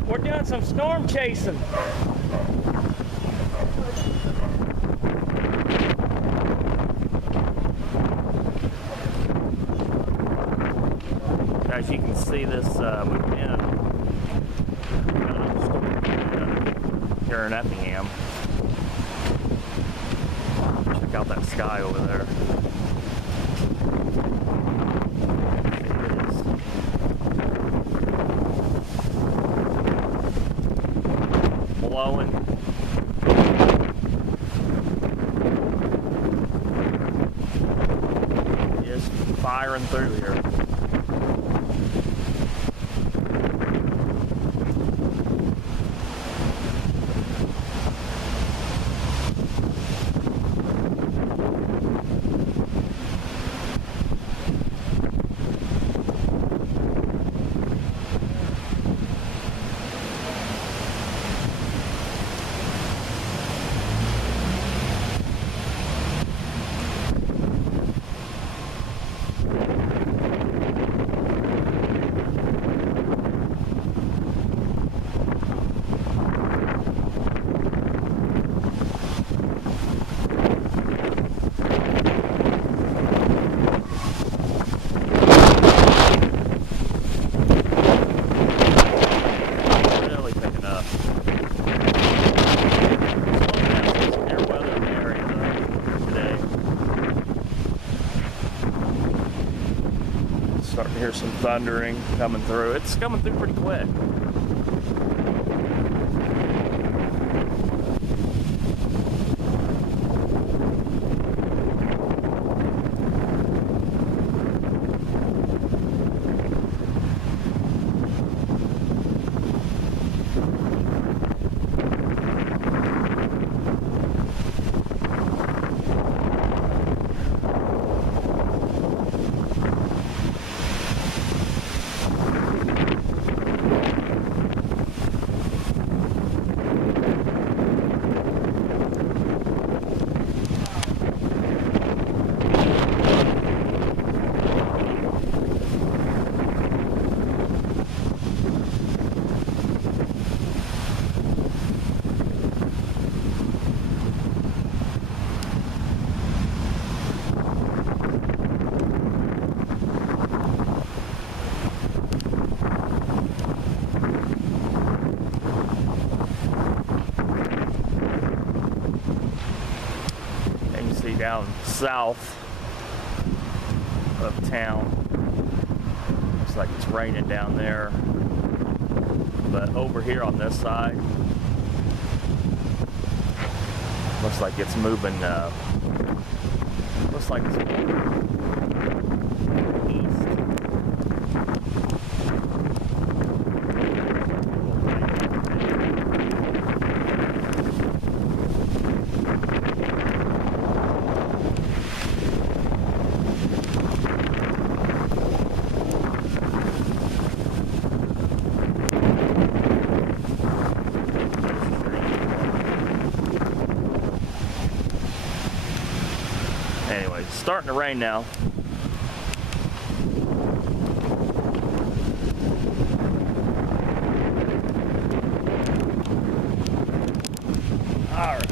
We're doing some storm chasing. As you can see, this we've been here in Effingham. Check out that sky over there. Blowing. Just firing through here. Starting to hear some thundering coming through. It's coming through pretty quick. Down south of town. Looks like it's raining down there. But over here on this side, looks like it's moving, looks like it's moving east. Anyway, it's starting to rain now. All right.